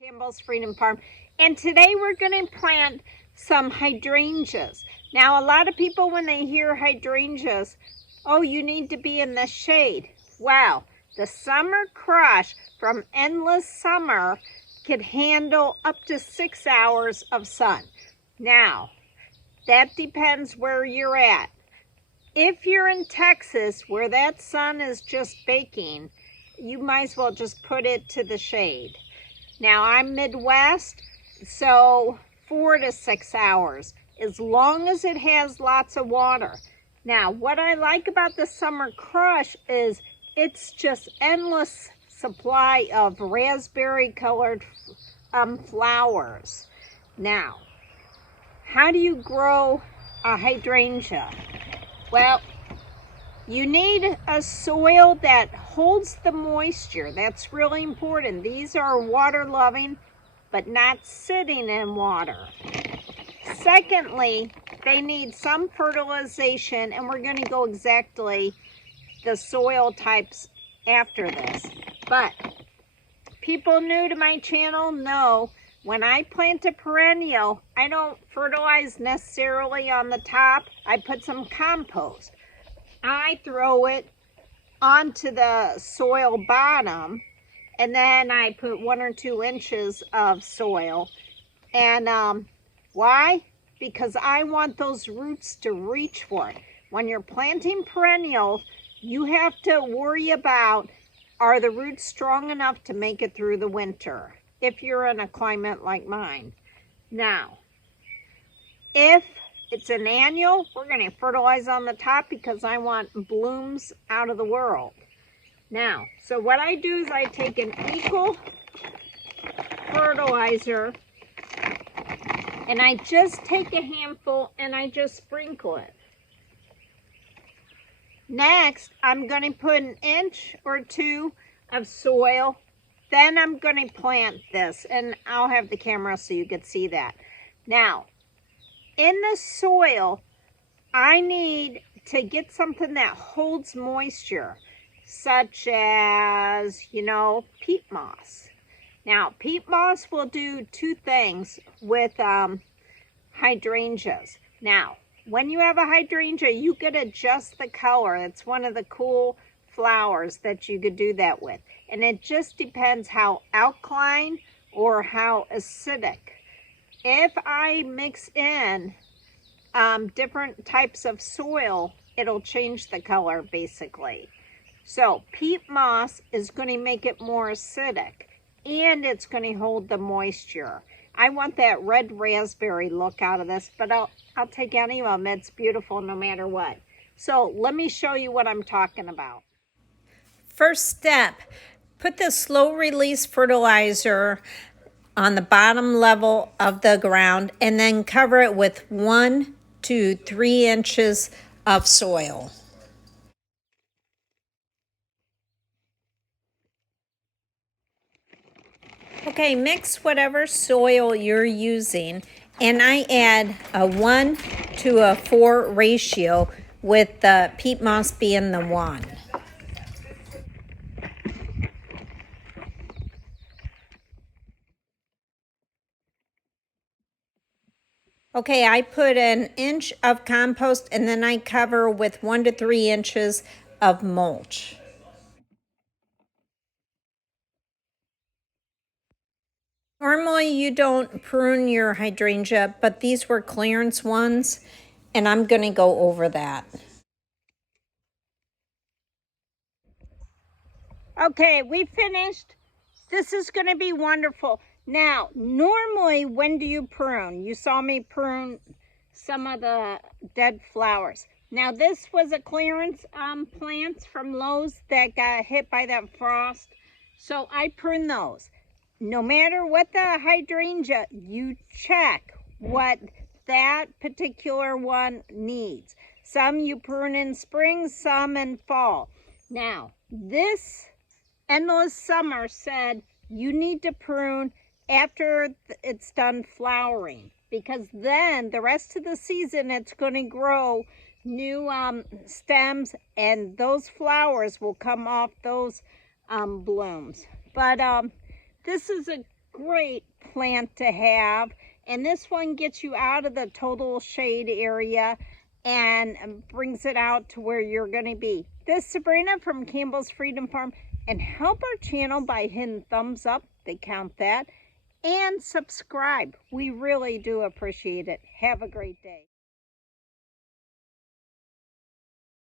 Campbell's Freedom Farm, and today we're going to plant some hydrangeas. Now, a lot of people, when they hear hydrangeas, oh, you need to be in the shade. Wow, the summer crush from endless summer could handle up to 6 hours of sun. Now, that depends where you're at. If you're in Texas, where that sun is just baking, you might as well just put it to the shade. Now, I'm Midwest, so 4 to 6 hours, as long as it has lots of water. Now, what I like about the summer crush is it's just endless supply of raspberry colored flowers. Now, how do you grow a hydrangea? Well, you need a soil that holds the moisture. That's really important. These are water loving, but not sitting in water. Secondly, they need some fertilization, and we're going to go exactly the soil types after this. But people new to my channel know when I plant a perennial, I don't fertilize necessarily on the top. I put some compost. I throw it onto the soil bottom, and then I put 1 or 2 inches of soil. And why? Because I want those roots to reach for it. When you're planting perennials, you have to worry about, are the roots strong enough to make it through the winter if you're in a climate like mine. Now, if it's an annual, we're going to fertilize on the top because I want blooms out of the world. Now, so what I do is I take an equal fertilizer and I just take a handful and I just sprinkle it. Next, I'm going to put 1 inch or 2 of soil. Then I'm going to plant this, and I'll have the camera so you can see that. Now, in the soil, I need to get something that holds moisture, such as, peat moss. Now, peat moss will do 2 things with hydrangeas. Now, when you have a hydrangea, you could adjust the color. It's one of the cool flowers that you could do that with. And it just depends how alkaline or how acidic. If I mix in different types of soil, it'll change the color basically. So peat moss is going to make it more acidic, and it's going to hold the moisture. I want that red raspberry look out of this, but I'll take any of them. It's beautiful no matter what. So let me show you what I'm talking about. First step, put the slow release fertilizer on the bottom level of the ground and then cover it with 1 to 3 inches of soil. Okay, mix whatever soil you're using, and I add a 1 to a 4 ratio with the peat moss being the 1. Okay, I put 1 inch of compost and then I cover with 1 to 3 inches of mulch. Normally you don't prune your hydrangea, but these were clearance ones, and I'm going to go over that. Okay, we finished. This is going to be wonderful. Now, normally, when do you prune? You saw me prune some of the dead flowers. Now, this was a clearance plants from Lowe's that got hit by that frost. So I pruned those. No matter what the hydrangea, you check what that particular one needs. Some you prune in spring, some in fall. Now, this endless summer said you need to prune after it's done flowering, because then the rest of the season it's going to grow new stems, and those flowers will come off those blooms. But this is a great plant to have. And this one gets you out of the total shade area and brings it out to where you're going to be. This is Sabrina from Campbell's Freedom Farm. And help our channel by hitting thumbs up. They count that. And subscribe. We really do appreciate it. Have a great day.